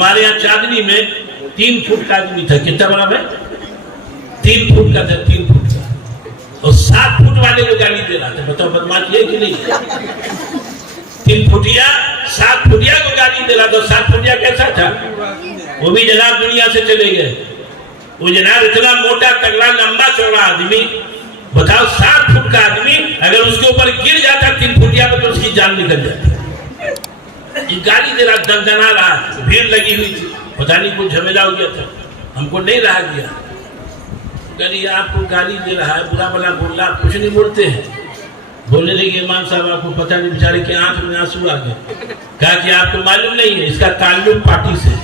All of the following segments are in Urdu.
ہمارے یہاں چاندنی میں 3 فٹ کا آدمی تھا. کتنا بڑا ہے؟ 3 فٹ کا تھا. 3 فٹ کا. اور 7 فٹ والے کو گالی دے رہا تھا. بتاؤ بدماش ہے کہ نہیں؟ 3 فٹیا 7 فٹیا کو گالی دے رہا تھا. 7 فٹیا کیسا تھا؟ وہ بھی جناب دنیا سے چلے گئے. وہ جناب اتنا موٹا تگڑا لمبا چوڑا آدمی. بتاؤ 7 فٹ کا آدمی اگر اس کے اوپر گر جاتا 3 فٹیا پہ تو اس کی جان نکل جاتی. یہ گالی دے رہا, دندنا رہا. بھیڑ لگی ہوئی تھی. پتہ نہیں کچھ جھمیلا ہو گیا تھا. ہم کو نہیں رہا گیا. کہ آپ کو گالی دے رہا ہے, برا بلا بول رہا, آپ کچھ نہیں بولتے ہیں. بولنے لگے امام صاحب آپ کو پتہ نہیں بیچارے کے آنکھ میں آنسو آ گئے. کہا کہ آپ کو معلوم نہیں ہے اس کا تعلق پارٹی سے.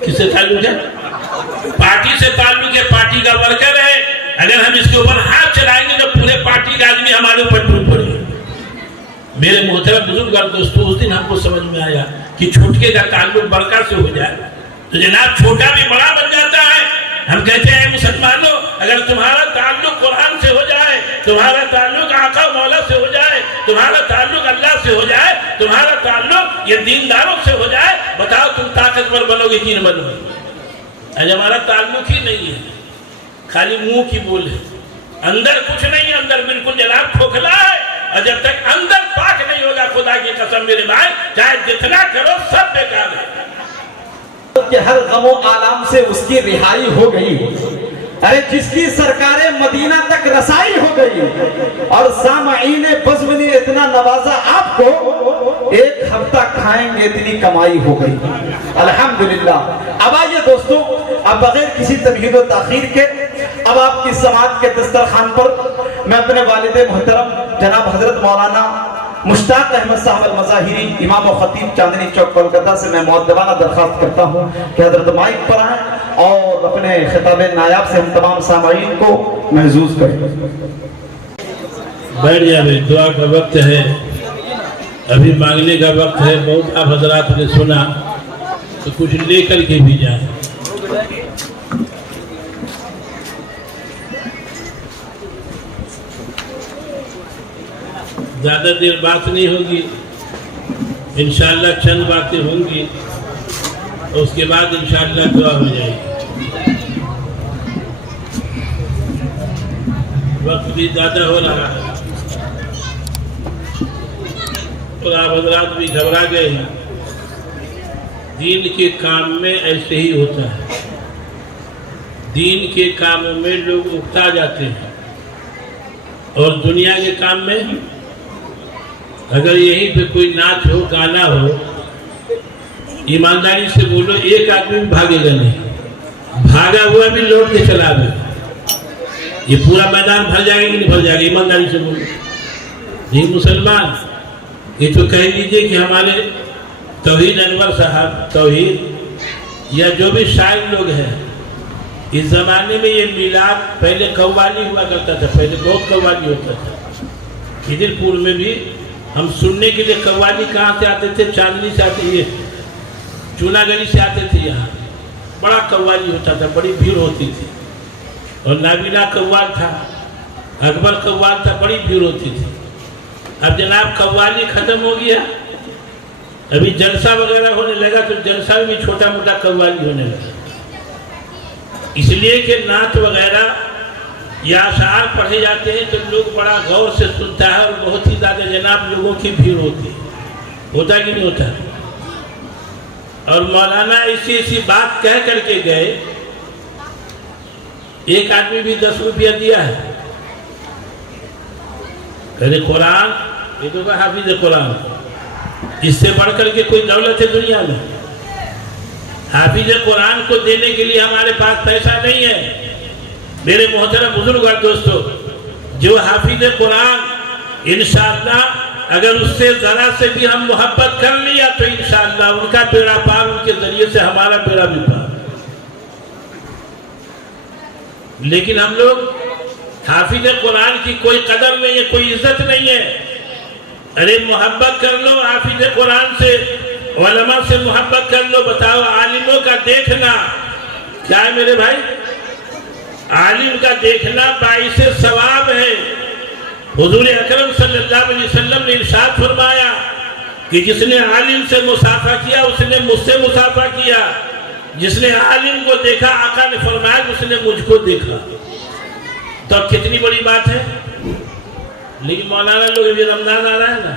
کس سے تعلق ہے؟ پارٹی سے تعلق ہے. پارٹی کا ورکر ہے. اگر ہم اس کے اوپر ہاتھ چلائیں گے تو پورے پارٹی کا آدمی ہمارے اوپر ٹوٹ پڑے. میرے محترم بزرگ اور دوستو, اس دن ہم کو سمجھ میں آیا کہ چھوٹکے کا تعلق بڑکا سے ہو جائے تو جناب چھوٹا بھی بڑا بن جاتا ہے. ہم کہتے ہیں مسلمانوں, اگر تمہارا تعلق قرآن سے ہو جائے, تمہارا تعلق آقا مولا سے ہو جائے, تمہارا تعلق اللہ سے ہو جائے, تمہارا تعلق یہ دینداروں سے ہو جائے, بتاؤ تم طاقتور بنو گے کہ نہیں بنو گے؟ آج ہمارا تعلق ہی نہیں ہے, خالی منہ کی بول ہے, اندر کچھ نہیں. اندر بالکل جناب کھوکھلا ہے. اور جب تک اندر پاک نہیں ہوگا, خدا کی قسم میرے بھائی, چاہے جتنا کرو سب بیکار ہے. کہ ہر غم و آلام سے اس کی رہائی ہو گئی. ارے جس کی سرکار مدینہ تک رسائی ہو گئی اور سامعین بزم نے اتنا نوازا آپ کو, 1 ہفتہ کھائیں گے اتنی کمائی ہو گئی. الحمدللہ. اب آئیے دوستو, اب بغیر کسی تمہید و تاخیر کے اب آپ کی سماعت کے دسترخوان پر میں اپنے والد محترم جناب حضرت مولانا مشتاق احمد صاحب المظاہری امام و خطیب چاندنی چوک کولکتہ سے میں مؤدبانہ درخواست کرتا ہوں کہ حضرت مائک پر آئیں اور اپنے خطاب نایاب سے ہم تمام سامعین کو محظوظ کریں. بیٹھ جائے, دعا کا وقت ہے, ابھی مانگنے کا وقت ہے. بہت آپ حضرات نے سنا تو کچھ لے کر کے بھی جائیں. زیادہ دیر بات نہیں ہوگی, انشاءاللہ چند باتیں ہوں گی اور اس کے بعد انشاءاللہ دعا ہو جائے گی. وقت بھی زیادہ ہو رہا ہے اور آپ حضرات بھی گھبرا گئے ہیں. دین کے کام میں ایسے ہی ہوتا ہے. دین کے کاموں میں لوگ اکتا جاتے ہیں اور دنیا کے کام میں اگر یہیں پہ کوئی ناچ ہو, گانا ہو, ایمانداری سے بولو, ایک آدمی بھی بھاگے گا نہیں. بھاگا ہوا بھی لوٹ کے چلا گیا. یہ پورا میدان بھر جائے گا کہ نہیں بھر جائے گا؟ ایمانداری سے بولو. نہیں مسلمان, یہ تو کہہ لیجئے کہ ہمارے توحید انور صاحب, توحید یا جو بھی شاعر لوگ ہیں, اس زمانے میں یہ میلاد پہلے قوالی ہوا کرتا تھا. پہلے بہت قوالی ہوتا تھا. ادھر پور میں بھی ہم سننے کے لیے قوالی کہاں سے آتے تھے؟ چاندنی سے آتے تھے, چونا گلی سے آتے تھے. یہاں بڑا قوالی ہوتا تھا, بڑی بھیڑ ہوتی تھی. اور نابینا قوال تھا, اکبر قوال تھا, بڑی بھیڑ ہوتی تھی. اب جناب قوالی ختم ہو گیا, ابھی جلسہ وغیرہ ہونے لگا تو جلسہ بھی چھوٹا موٹا قوالی ہونے لگا. اس لیے کہ نعت وغیرہ یا اشعار پڑھے جاتے ہیں تو لوگ بڑا غور سے سنتا ہے اور بہت ہی زیادہ جناب لوگوں کی بھیڑ ہوتی ہے. ہوتا کہ نہیں ہوتا؟ اور مولانا ایسی بات کہہ کر کے گئے. ایک آدمی بھی 10 روپیہ دیا ہے. کہتے قرآن, یہ تو کہا حافظ قرآن, اس سے بڑھ کر کے کوئی دولت ہے دنیا میں؟ حافظ قرآن کو دینے کے لیے ہمارے پاس پیسہ نہیں ہے. میرے محترم بزرگ اور دوستو, جو حافظ قرآن انشاءاللہ اگر اس سے ذرا سے بھی ہم محبت کر لیا تو انشاءاللہ ان کا بیڑا پار, ان کے ذریعے سے ہمارا بیڑا بھی پار. لیکن ہم لوگ حافظ قرآن کی کوئی قدر نہیں ہے, کوئی عزت نہیں ہے. ارے محبت کر لو حافظ قرآن سے, علماء سے محبت کر لو. بتاؤ عالموں کا دیکھنا کیا ہے میرے بھائی؟ عالم کا دیکھنا باعث ثواب ہے. حضور اکرم صلی اللہ علیہ وسلم نے ارشاد فرمایا کہ جس نے عالم سے مسافہ کیا اس نے مجھ سے مسافہ کیا، جس نے عالم کو دیکھا آقا نے فرمایا اس نے مجھ کو دیکھا۔ تو اب کتنی بڑی بات ہے۔ لیکن مولانا لوگ ابھی رمضان آ رہا ہے نا،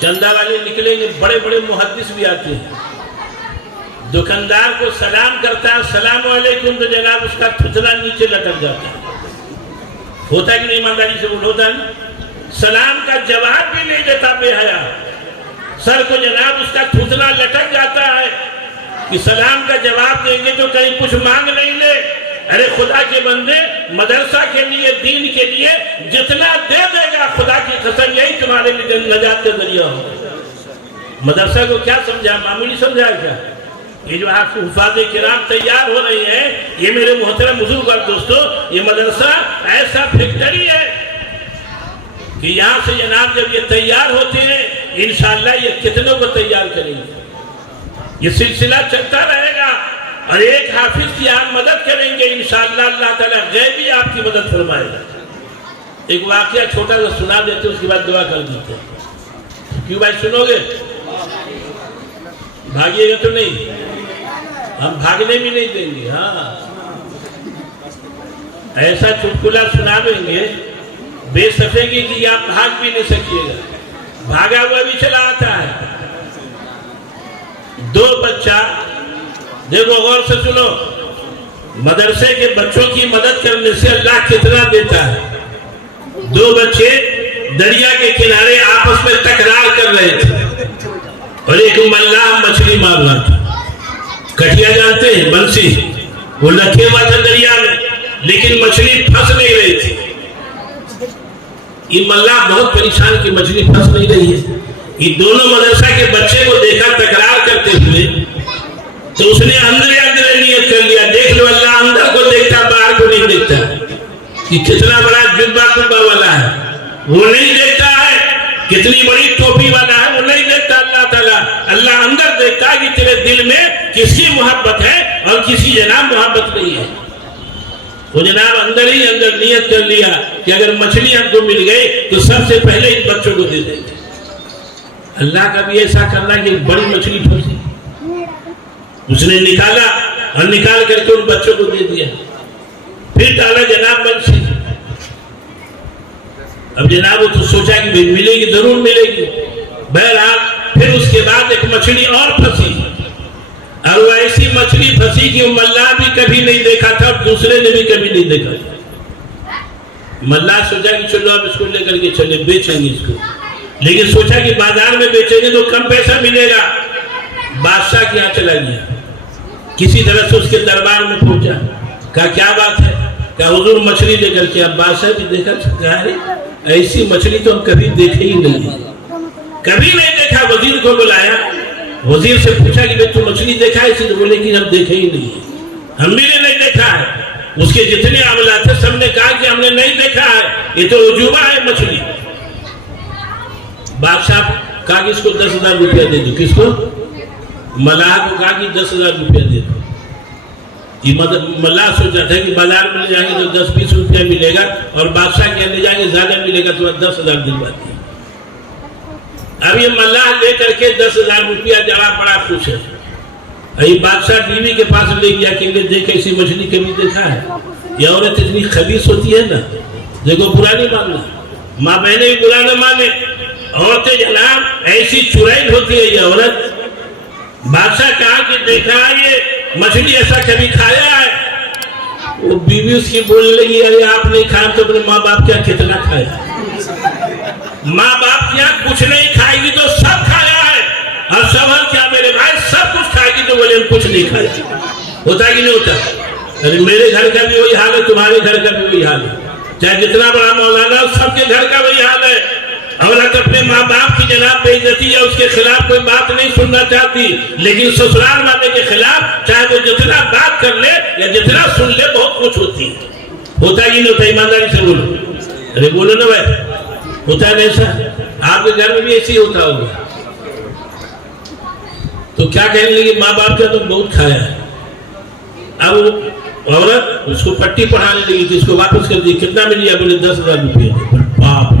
چندہ والے نکلیں گے، بڑے بڑے محدث بھی آتے ہیں، دکاندار کو سلام کرتا ہے السلام علیکم تو جناب اس کا تھتلا نیچے لٹک جاتا ہے، ہوتا ہے کہ نہیں ایمانداری سے بول ہوتا ہے نا؟ سلام کا جواب بھی نہیں دیتا بے حیا، سر کو جناب اس کا تھتلا لٹک جاتا ہے کہ سلام کا جواب دیں گے تو کہیں کچھ مانگ نہیں لے۔ ارے خدا کے بندے، مدرسہ کے لیے، دین کے لیے جتنا دے دے گا خدا کی قسم یہی تمہارے لیے نجات کا ذریعہ ہو۔ مدرسہ کو کیا سمجھا، معمولی سمجھا کیا؟ یہ جو آپ حفاظ کرام تیار ہو رہے ہیں، یہ میرے محترم بزرگ اور دوستو، یہ مدرسہ ایسا فیکٹری ہے کہ یہاں سے جناب جب یہ تیار ہوتے ہیں انشاءاللہ یہ کتنوں کو تیار کریں گے۔ یہ سلسلہ چلتا رہے گا اور ایک حافظ کی آپ مدد کریں گے انشاءاللہ اللہ تعالیٰ غیبی آپ کی مدد فرمائے گا۔ ایک واقعہ چھوٹا سا سنا دیتے اس کے بعد دعا کر دیتے ہیں۔ کیوں بھائی سنو گے؟ بھاگیے گا تو نہیں؟ ہم بھاگنے بھی نہیں دیں گے۔ ہاں ایسا چٹکلا سنا دیں گے بے سفیگی کی آپ بھاگ بھی نہیں سکیے گا، بھاگا ہوا بھی چلا آتا ہے۔ دو بچہ، دیکھو غور سے سنو، مدرسے کے بچوں کی مدد کرنے سے اللہ کتنا دیتا ہے۔ دو بچے دریا کے کنارے آپس میں تکرار کر رہے تھے اور ایک ملاح مچھلی مار رہا تھا۔ کٹیا جانتے ہیں، بنسی، وہ رکھے ہوا تھا دریا میں لیکن مچھلی پھنس نہیں رہی تھی۔ یہ ملاح بہت پریشان کہ مچھلی پھنس نہیں رہی ہے۔ یہ دونوں مدرسہ کے بچے کو دیکھا تکرار کرتے ہوئے تو اس نے اندر نیت کر لیا، دیکھ لو اللہ اندر کو دیکھتا باہر کو نہیں دیکھتا، کہ کتنا بڑا جبہ کبا والا ہے وہ نہیں دیکھتا ہے، کتنی بڑی ٹوپی والا ہے وہ نہیں دیکھتا اللہ تعالیٰ۔ اللہ اندر دیکھتا ہے کہ تیرے دل میں کس کی محبت ہے اور کسی جناب محبت نہیں ہے۔ وہ جناب اندر ہی اندر نیت کر لیا کہ اگر مچھلی ہم کو مل گئی تو سب سے پہلے ان بچوں کو دے دیں گے۔ اللہ کا بھی ایسا کرنا کہ ایک بڑی مچھلی پھنسی، اس نے نکالا اور نکال کر کے ان بچوں کو دے دیا، پھر ڈالا جناب بنسی۔ اب جناب وہ تو سوچا کہ ملے گی، ضرور ملے گی۔ بہرحال پھر اس کے بعد ایک مچھلی اور پھنسی اور وہ ایسی مچھلی پھنسی کہ ملاح بھی کبھی نہیں دیکھا تھا اور دوسرے نے بھی کبھی نہیں دیکھا تھا۔ ملاح سوچا کہ چلو اب اس کو لے کر کے چلے بیچیں گے اس کو، لیکن سوچا کہ بازار میں بیچیں گے تو کم پیسہ ملے گا۔ بادشاہ کے یہاں چلا گیا، کسی طرح سے اس کے دربار میں پہنچا، کہا کیا بات ہے؟ کہا حضور مچھلی لے کر کے۔ اب بادشاہ بھی دیکھا، کہا ایسی مچھلی تو ہم کبھی دیکھے ہی نہیں، کبھی نہیں دیکھا۔ وزیر کو بلایا، وزیر سے پوچھا کہ تو مچھلی دیکھا ہے؟ اسی تو بولے کہ ہم دیکھے ہی نہیں، ہم بھی نے نہیں دیکھا ہے۔ اس کے جتنے عملہ تھے سب نے کہا کہ ہم نے نہیں دیکھا ہے، یہ تو عجوبہ ہے مچھلی۔ بادشاہ کہا کہ اس کو 10,000 روپیہ دے دو۔ کس کو؟ ملاح کو کہا کہ 10,000 روپیہ دے دو۔ یہ ملاح سوچا تھا کہ بازار میں لے جائیں گے تو 10-20 روپیہ ملے گا اور بادشاہ کے لے جائیں گے زیادہ ملے گا، تو 10,000 دلوا دیے۔ اب یہ ملاح لے کر کے 10,000 روپیہ جڑا بڑا خوش ہے۔ یہ بادشاہ بیوی کے پاس لے گیا کہ دیکھ ایسی مچھلی کبھی دیکھا ہے؟ یہ عورت اتنی خبیث ہوتی ہے نا، دیکھو برا نہیں ماننا، ماں بہنیں بھی برا نہ مانے، عورتیں جناب ایسی چرائل ہوتی ہے یہ عورت۔ بادشاہ کہا کہ دیکھا یہ مچھلی ایسا کبھی کھایا ہے؟ وہ بیوی اس کی بولنے لگی ارے آپ نہیں کھایا تو اپنے ماں باپ کیا کتنا کھایا؟ ماں باپ کیا کچھ نہیں کھائے گی تو سب کھایا ہے، اور شوہر کیا میرے بھائی سب کچھ کھائے گی تو بولے ہم کچھ نہیں کھایا۔ ہوتا کہ نہیں ہوتا؟ ارے میرے گھر کا بھی وہی حال ہے، تمہارے گھر کا بھی وہی حال ہے، چاہے جتنا بڑا مولانا ہو سب کے گھر کا وہی حال ہے۔ عورت اپنے ماں باپ کی جناب بے عزتی یا اس کے خلاف کوئی بات نہیں سننا چاہتی، لیکن سسرال والے کے خلاف چاہے وہ جتنا بات کر لے یا جتنا سن لے بہت کچھ ہوتی ہے۔ ہوتا ہی نہیں ہوتا؟ ایمانداری سے بولو، ارے بولو نا بھائی، ہوتا ہے ایسا؟ آپ کے گھر میں بھی ایسی ہوتا ہوگا۔ تو کیا کہنے لگی ماں باپ کا تو بہت کھایا ہے۔ اب وہ عورت اس کو پٹی پڑھانے لگی کہ اس کو واپس کر دی، کتنا ملی؟ بولے 10,000 روپیہ۔ باپ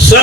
100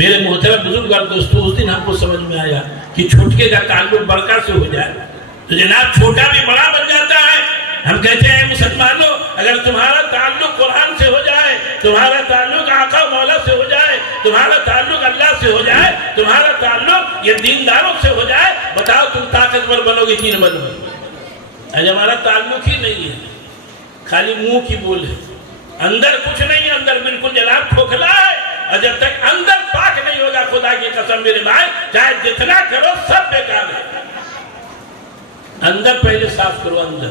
میرے محترم بزرگ اور دوستوں، اس دن ہم کو سمجھ میں آیا کہ چھوٹکے کا تعلق بڑکا سے ہو جائے تو جناب چھوٹا بھی بڑا بن جاتا ہے۔ ہم کہتے ہیں مسلمانوں، اگر تمہارا تعلق قرآن سے ہو جائے، تمہارا تعلق آقا مولا سے ہو جائے، تمہارا تعلق اللہ سے ہو جائے، تمہارا تعلق یہ دینداروں سے ہو جائے، بتاؤ تم طاقتور بنو گے کہ نہ بنو گے؟ آج ہمارا تعلق ہی نہیں ہے، خالی منہ کی بول ہے، اندر کچھ نہیں ہے، اندر بالکل جناب کھوکھلا ہے۔ اور جب تک اندر پاک نہیں ہوگا، خدا کی قسم میرے بھائی، چاہے جتنا کرو سب بیکار ہے۔ اندر پہلے صاف کرو۔ اندر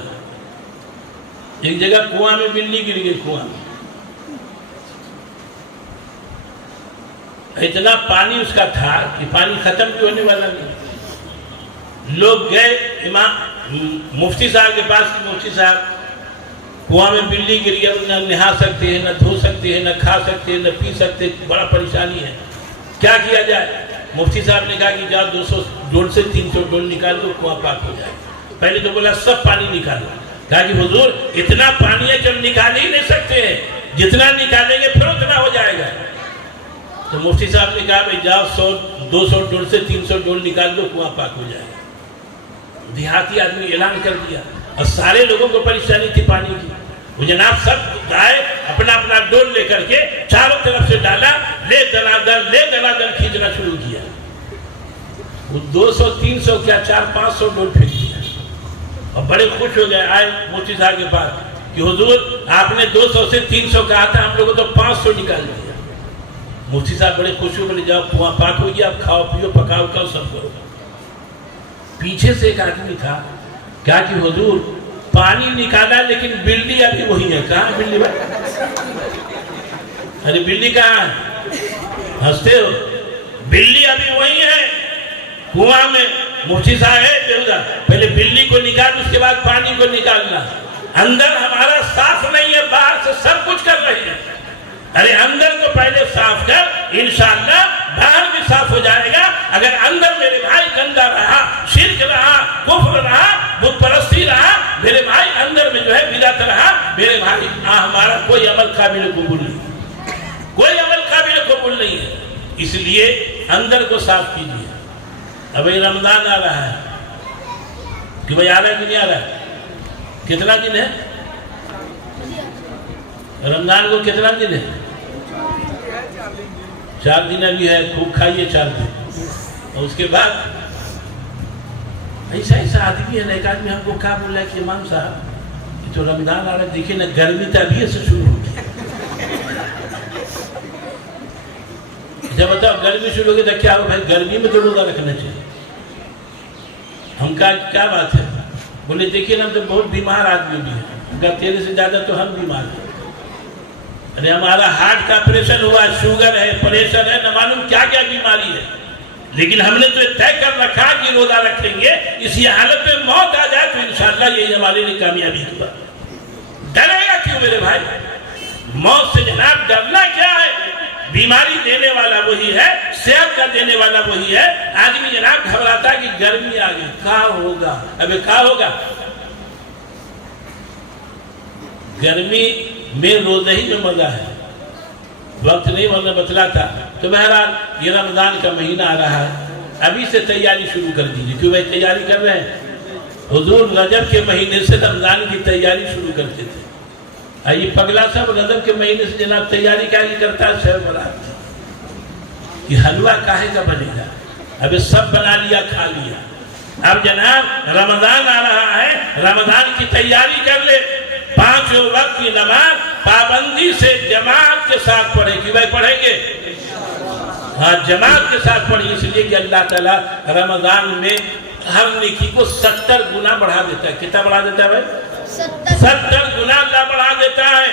ایک جگہ کنواں میں بلی گر گئی، کنواں اتنا پانی اس کا تھا کہ پانی ختم بھی ہونے والا نہیں۔ لوگ گئے امام مفتی صاحب کے پاس، مفتی صاحب کنواں میں بلی گر گیا، نہ نہا سکتے ہیں، نہ دھو سکتے ہیں، نہ کھا سکتے ہیں، نہ پی سکتے، بڑا پریشانی ہے، کیا کیا جائے؟ مفتی صاحب نے کہا کہ جاؤ 200 ڈول سے 300 ڈول نکال دو، کنواں پاک ہو جائے۔ پہلے تو بولا سب پانی نکالو، کہا کہ حضور اتنا پانی ہے کہ ہم نکال ہی نہیں سکتے ہیں، جتنا نکالیں گے پھر اتنا ہو جائے گا۔ تو مفتی صاحب نے کہا بھائی جاؤ 200 ڈول سے 300 ڈول نکال دو، کنواں پاک ہو جائے گا۔ دیہاتی آدمی اعلان کر دیا، اور سارے لوگوں کو پریشانی تھی پانی کی۔ وہ جناب سب گائے اپنا اپنا ڈول لے کر کے چاروں طرف سے ڈالا، لے دنادن کھینچنا شروع کیا۔ وہ 200 300 کیا 400-500 ڈول پھینک دیا، اور بڑے خوش ہو گئے، آئے مفتی صاحب کے پاس کہ حضور آپ نے 200 سے 300 کہا تھا، ہم لوگوں تو 500 نکال دیا۔ مفتی صاحب بڑے خوش ہو، بولے جاؤ کنواں پاک ہو گیا، اب کھاؤ پیو پکاؤ کھاؤ سب کرو۔ پیچھے سے ایک آدمی تھا، کہا کہ حضور پانی نکالا لیکن بلی ابھی وہی ہے۔ کہاں بلی بھائی؟ ارے بلی کہاں ہے؟ ہنستے ہو؟ بلی ابھی وہی ہے کنواں میں۔ مفتی صاحب ہے بےہودہ، پہلے بلی کو نکال، اس کے بعد پانی کو نکالنا۔ اندر ہمارا صاف نہیں ہے، باہر سے سب کچھ کر رہے ہیں۔ ارے اندر کو پہلے صاف کر، انشاءاللہ باہر بھی صاف ہو جائے گا۔ اگر اندر میرے بھائی گندا رہا، شرک رہا، کفر رہا، بت پرستی رہا، میرے بھائی اندر میں جو ہے بدعت رہا، میرے بھائی ہمارا کوئی عمل قابل قبول نہیں، کوئی عمل قابل قبول نہیں ہے۔ اس لیے اندر کو صاف کیجیے۔ ابھی رمضان آ رہا ہے کہ بھائی آ رہا ہے کہ نہیں آ رہا ہے؟ کتنا دن ہے رمضان کو؟ کتنا دن ہے؟ 4 دن ابھی ہے، خوب کھائیے 4 دن۔ اور اس کے بعد ایسا آدمی ہے نا، ایک آدمی ہم کو کہا بول رہا ہے کہ امام صاحب یہ تو رمضان آ رہا ہے، دیکھیں نا گرمی تو ابھی سے شروع ہوگی۔ جب بتاؤ گرمی شروع ہوگی تو کیا ہو بھائی؟ گرمی میں تو روزہ رکھنا چاہیے۔ ہم کہا کیا بات ہے؟ بولے دیکھیے نا تو بہت بیمار آدمی بھی ہے۔ ہم کہا تیرے سے زیادہ تو ہم بیمار ہیں۔ ارے ہمارا ہارٹ کا آپریشن ہوا، شوگر ہے، پریشر ہے، نہ معلوم کیا کیا بیماری ہے، لیکن ہم نے تو طے کر رکھا کہ روزہ رکھیں گے، اسی حالت میں موت آ جائے تو انشاءاللہ یہی ہمارے لیے کامیابی ہوگا۔ ڈرے گا کیوں میرے بھائی؟ موت سے جناب ڈرنا کیا ہے؟ بیماری دینے والا وہی ہے، صحت کا دینے والا وہی ہے۔ آدمی جناب گھبراتا ہے کہ گرمی آ گئی، کیا ہوگا؟ ابھی کیا ہوگا؟ گرمی میں روزہ ہی میں مزہ ہے، وقت نہیں ورنہ بتلا تھا۔ تو بہرحال یہ رمضان کا مہینہ آ رہا ہے، ابھی سے تیاری شروع کر دیجیے۔ کیوں بھائی تیاری کر رہے ہیں؟ حضور رجب کے مہینے سے رمضان کی تیاری شروع کرتے تھے۔ یہ پگلا صاحب رجب کے مہینے سے جناب تیاری کیا کرتا ہے؟ شب برات کی، یہ حلوہ کاہے کا بنے گا؟ اب سب بنا لیا کھا لیا، اب جناب رمضان آ رہا ہے، رمضان کی تیاری کر لے۔ 5 وقت کی نماز پابندی سے جماعت کے ساتھ پڑھے گی۔ بھائی پڑھیں گے؟ ہاں جماعت کے ساتھ پڑھیں، اس لیے کہ اللہ تعالیٰ رمضان میں ہر نیکی کو 70 گنا بڑھا دیتا ہے۔ کتنا بڑھا دیتا ہے بھائی؟ 70 گنا اللہ بڑھا دیتا ہے۔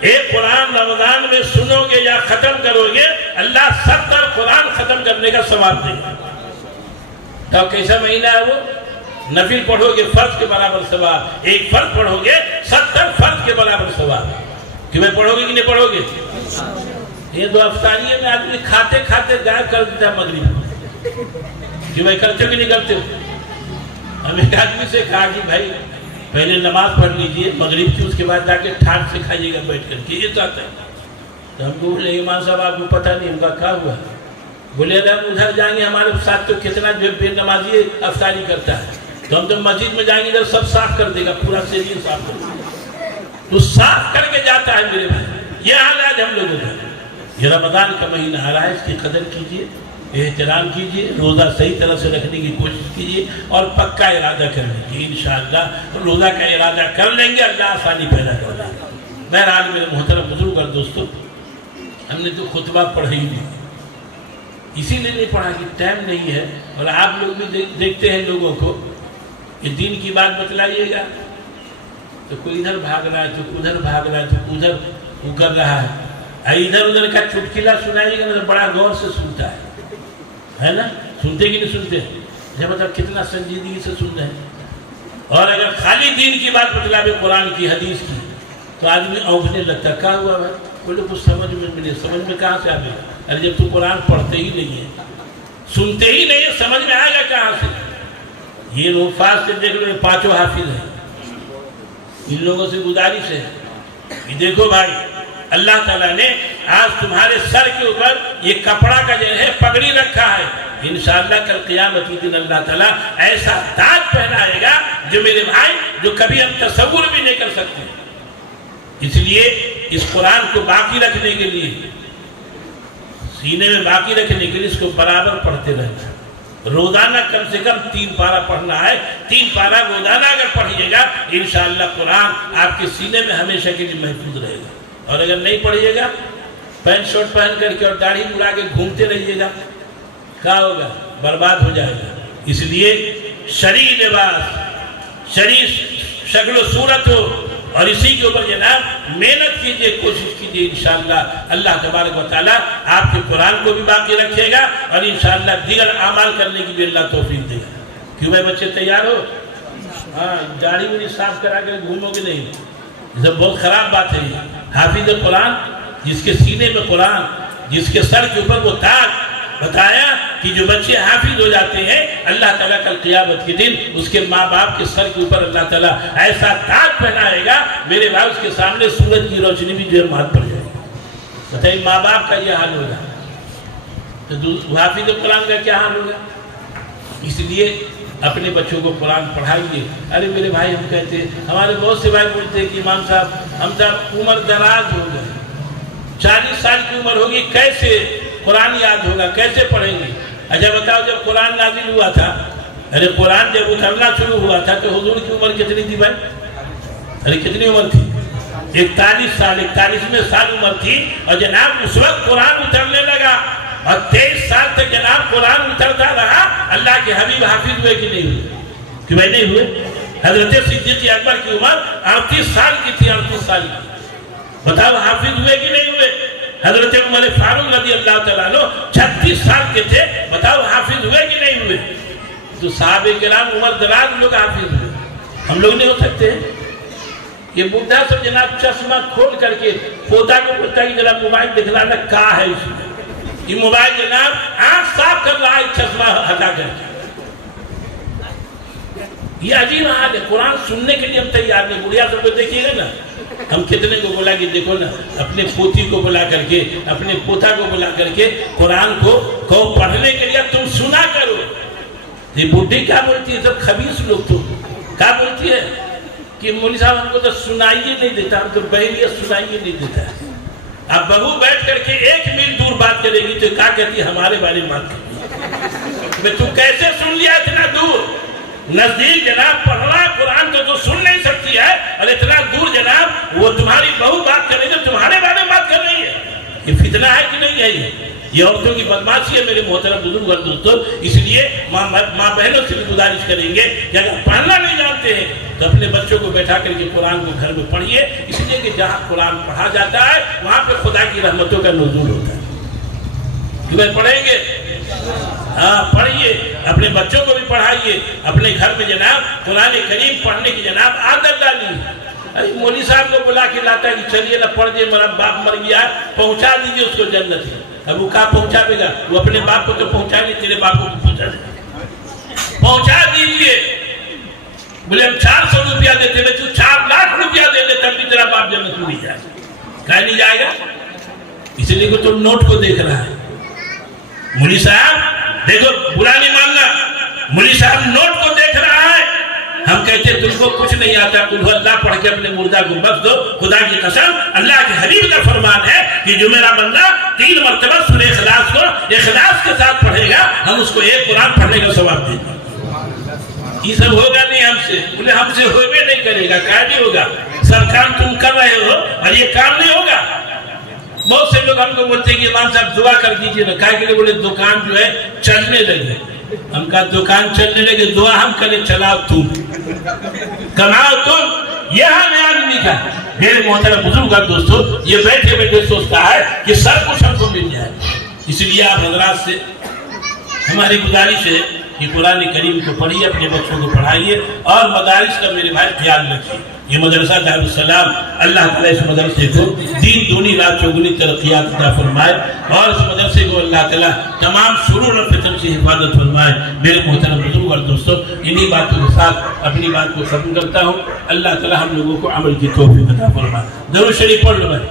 ایک قرآن رمضان میں سنو گے یا ختم کرو گے، اللہ 70 قرآن ختم کرنے کا ثواب دے گا۔ تو کیسا مہینہ ہے وہ؟ نفل پڑھو گے فرض کے برابر ثواب، ایک فرض پڑھو گے 70 فرض کے برابر ثواب۔ کہ میں پڑھو گے کہ نہیں پڑھو گے؟ یہ 2 افطاریہ میں آدمی کھاتے کھاتے غائب کر دیتا ہے مغرب۔ کہ بھائی کرتے ہو کہ نہیں کرتے ہو؟ ہم ایک آدمی سے کہا کہ بھائی پہلے نماز پڑھ لیجئے مغرب کی، اس کے بعد جا کے ٹھاٹ سے کھائیے گا بیٹھ کر کے، یہ چاہتا ہے۔ تو ہم کو بولے امام صاحب آپ کو پتہ نہیں، ہم کا کہا ہوا بولے اگر ہم ادھر جائیں گے ہمارے ساتھ تو کتنا جو بے نمازی افطاری کرتا ہے، تو ہم جب مسجد میں جائیں گے تو سب صاف کر دے گا، پورا سیرین صاف کر دے گا، تو صاف کر کے جاتا ہے میرے بھائی۔ یہ حال آج ہم لوگوں کا۔ یہ رمضان کا مہینہ آ رہا ہے، اس کی قدر کیجئے، احترام کیجئے، روزہ صحیح طرح سے رکھنے کی کوشش کیجئے اور پکا ارادہ کرنے کی، انشاءاللہ روزہ کا ارادہ کر لیں گے، اللہ آسانی پیدا کر دے گا۔ بہرحال میرے محترم بزرگ اور دوستو، ہم نے تو خطبہ پڑھا ہی نہیں، اسی لیے نہیں پڑھا کہ ٹائم نہیں ہے، اور آپ لوگ بھی دیکھتے ہیں لوگوں کو کہ دین کی بات بتلائیے گا تو کوئی ادھر بھاگ رہا ہے، تو ادھر بھاگ رہا ہے، تو ادھر وہ کر رہا ہے، ادھر ادھر کا چٹکلا سنائیے گا تو بڑا غور سے سنتا ہے نا؟ سنتے کہ نہیں سنتے؟ یہ مطلب کتنا سنجیدگی سے سن رہے ہیں۔ اور اگر خالی دین کی بات بتلائے قرآن کی حدیث کی تو آدمی اونگنے لگتا ہے، کہاں ہوا بھائی؟ بولے کچھ سمجھ میں ملے، سمجھ میں کہاں سے آ گیا؟ ارے جب تو قرآن پڑھتے ہی نہیں ہے، سنتے ہی نہیں ہے، سمجھ میں آئے گا کہاں سے؟ یہ نوفاس سے دیکھ لو، یہ پانچوں حافظ ہیں، ان لوگوں سے گزارش ہے کہ دیکھو بھائی، اللہ تعالیٰ نے آج تمہارے سر کے اوپر یہ کپڑا کا جو ہے پگڑی رکھا ہے، انشاءاللہ کل قیامت کے دن اللہ تعالیٰ ایسا تاج پہنائے گا جو میرے بھائی جو کبھی ہم تصور بھی نہیں کر سکتے۔ اس لیے اس قرآن کو باقی رکھنے کے لیے، سینے میں باقی رکھنے کے لیے اس کو برابر پڑھتے رہنا ہے۔ روزانہ کم سے کم 3 پارہ پڑھنا ہے، 3 پارہ روزانہ اگر پڑھیے گا انشاءاللہ قرآن آپ کے سینے میں ہمیشہ کے لیے محفوظ رہے گا۔ اور اگر نہیں پڑھیے گا، پینٹ شرٹ پہن کر کے اور داڑھی مڑا کے گھومتے رہیے گا، کیا ہوگا؟ برباد ہو جائے گا۔ اس لیے شرعی لباس، شرعی شکل و صورت ہو، اور اسی کے اوپر جناب محنت کیجئے، کوشش کیجئے، انشاءاللہ اللہ تبارک و تعالیٰ آپ کے قرآن کو بھی باقی رکھے گا اور انشاءاللہ دیگر اعمال کرنے کی بھی اللہ توفیق دے گا۔ کیوں بھائی بچے تیار ہو؟ ہاں، داڑھی بھی صاف کرا کے گھومو گے نہیں، یہ سب بہت خراب بات ہے۔ حافظ قرآن، جس کے سینے میں قرآن، جس کے سر کے اوپر وہ تاج، بتایا کہ جو بچے حافظ ہو جاتے ہیں اللہ تعالیٰ کل قیامت کے دن اس کے ماں باپ کے سر کے اوپر اللہ تعالیٰ ایسا تاج پہنائے گا، میرے بھائی اس کے سامنے سورج کی روشنی بھی جو ہے مات پڑ جائے گی۔ بتائیے ماں باپ کا یہ حال ہوگا تو حافظ قرآن کا کیا حال ہوگا؟ اس لیے اپنے بچوں کو قرآن پڑھائیے۔ ارے میرے بھائی ہم کہتے ہیں، ہمارے بہت سے بھائی بولتے ہیں کہ امام صاحب ہم صاحب عمر دراز ہو گئے، 40 سال کی عمر ہوگی، کیسے قرآن یاد ہوگا، کیسے پڑھیں گے؟ اچھا بتاؤ، جب قرآن نازل ہوا تھا، ارے قرآن جب اترنا شروع ہوا تھا تو حضور کی عمر کتنی تھی بھائی؟ ارے کتنی عمر تھی؟ 41 سال، 41ویں سال عمر تھی، اور جناب اس وقت قرآن اترنے لگا، اور 23 سال تک جناب قرآن اترتا رہا۔ اللہ کے حبیب حافظ ہوئے کہ نہیں ہوئے؟ کہ بھائی نہیں ہوئے؟ حضرت صدیق اکبر کی عمر 38 سال کی تھی، 38 سال کی، بتاؤ حافظ ہوئے کہ نہیں ہوئے؟ حضرت عمر فاروق رضی اللہ تعالیٰ عنہ 36 سال کے تھے، بتاؤ حافظ ہوئے کہ نہیں ہوئے؟ تو صحابہ کرام عمر دراز لوگ حافظ ہوئے، ہم لوگ نہیں ہو سکتے ہیں؟ یہ بڈھا سب جناب چشمہ کھول کر کے پوتا کو پوچھتا کہ جناب موبائل دکھلانا کہاں ہے اس میں؟ یہ موبائل جناب آنکھ صاف کر رہا ہے چشمہ ہٹا کر کے۔ یہ عجیب حال ہے، قرآن سننے کے لیے ہم تیار نہیں۔ بڑھیا سب کو دیکھیے گا نا، ہم کتنے کو بولا کہ دیکھو نا، اپنے پوتی کو بلا کر کے، اپنے پوتا کو بلا کر کے قرآن کو پڑھنے کے لیے تم سنا کرو۔ یہ بڈھی کیا بولتی ہے؟ سب خبیث لوگ تو کیا بولتی ہے کہ مولوی صاحب ہم کو تو سنائیے نہیں دیتا، ہم تو بہلیت سنائیے نہیں دیتا ہے۔ اب بہو بیٹھ کر کے 1 میل دور بات کرے گی تو کیا کہتی ہے؟ ہمارے بارے میں بات کرتی ہے۔ تو کیسے سن لیا اتنا دور؟ نزدیک جناب پڑھنا قرآن تو سن نہیں سکتی ہے، اور اتنا دور جناب وہ تمہاری بہو بات کر رہی ہے، تمہارے بارے میں بات کر رہی ہے۔ یہ فتنہ ہے کہ نہیں ہے؟ یہ عورتوں کی بدماشی ہے میرے محترم بزرگ اور دوستوں۔ اس لیے ماں بہنوں سے بھی گزارش کریں گے کہ اگر پڑھنا نہیں جانتے ہیں تو اپنے بچوں کو بیٹھا کر کے قرآن کو گھر میں پڑھیے، اس لیے کہ جہاں قرآن پڑھا جاتا ہے وہاں پہ خدا کی رحمتوں کا نزول ہوتا ہے۔ کہ پڑھیں گے؟ ہاں پڑھیے، اپنے بچوں کو بھی پڑھائیے، اپنے گھر میں جناب قرآن کریم پڑھنے کی جناب عادت ڈالیے۔ ارے مولوی صاحب کو بلا کے لاتا ہے کہ چلیے نا پڑھ دے، میرا باپ مر گیا، پہنچا دیجیے اس کو جنت میں۔ اب وہ کہاں پہنچا دے گا؟ وہ اپنے باپ کو تو پہنچا نہیں، تیرے باپ کو پہنچا دے، پہنچا دیجیے۔ بولے ہم 400 روپیہ دیتے ہیں، تو 4 لاکھ روپیہ دے دے تب بھی تیرا باپ جنت میں نہیں جائے گا۔ کہاں نہیں جائے گا؟ اس لیے کہ تو نوٹ کو دیکھ رہا ہے، مولوی صاحب دیکھو برا نہیں ماننا، مولوی صاحب نوٹ کو دیکھ رہا ہے، ہم کہتے تم کو کچھ نہیں آتا، قل هو اللہ پڑھ کے اپنے مردہ کو بخش دو، خدا کی قسم اللہ کے حبیب کا فرمان ہے کہ جو میرا بندہ 3 مرتبہ سورہ اخلاص کو اخلاص کے ساتھ پڑھے گا ہم اس کو ایک قرآن پڑھنے کا ثواب دیں گے۔ یہ سب ہوگا نہیں ہم سے، بولے ہم سے ہوئے نہیں کرے گا، کیا نہیں ہوگا، سب کام تم کر رہے ہو اور یہ کام نہیں ہوگا۔ بہت سے لوگ ہم کو بولتے ہیں کہ امام صاحب دعا کر دیجئے نا، کہا کہ لئے بولے دکان جو ہے چلنے لگے، ہم کہا دکان چلنے لگے دعا ہم کریں چلاؤ تم، کماؤ تم، یہ ہم آدمی کا۔ میرے محترم بزرگ دوستو، یہ بیٹھے بیٹھے سوچتا ہے کہ سب کچھ ہم کو مل جائے، اس لیے آپ حضرات سے ہماری گزارش ہے کہ قرآن کریم کو پڑھیے، اپنے بچوں کو پڑھائیے اور مدارس کا میرے بھائی خیال رکھیے۔ یہ مدرسہ دارالسلام اللہ تعالیٰ اس مدرسے کو دین دونی رات چوگنی ترقیات عطا فرمائے اور اس مدرسے کو اللہ تعالیٰ تمام شرور اور فتن سے حفاظت فرمائے۔ میرے محترم بزرگ اور دوستوں، انہی باتوں کے ساتھ اپنی بات کو ختم کرتا ہوں۔ اللہ تعالیٰ ہم لوگوں کو عمل کی توفیق عطا فرمائے۔ درود شریف پڑھ لو بھائی۔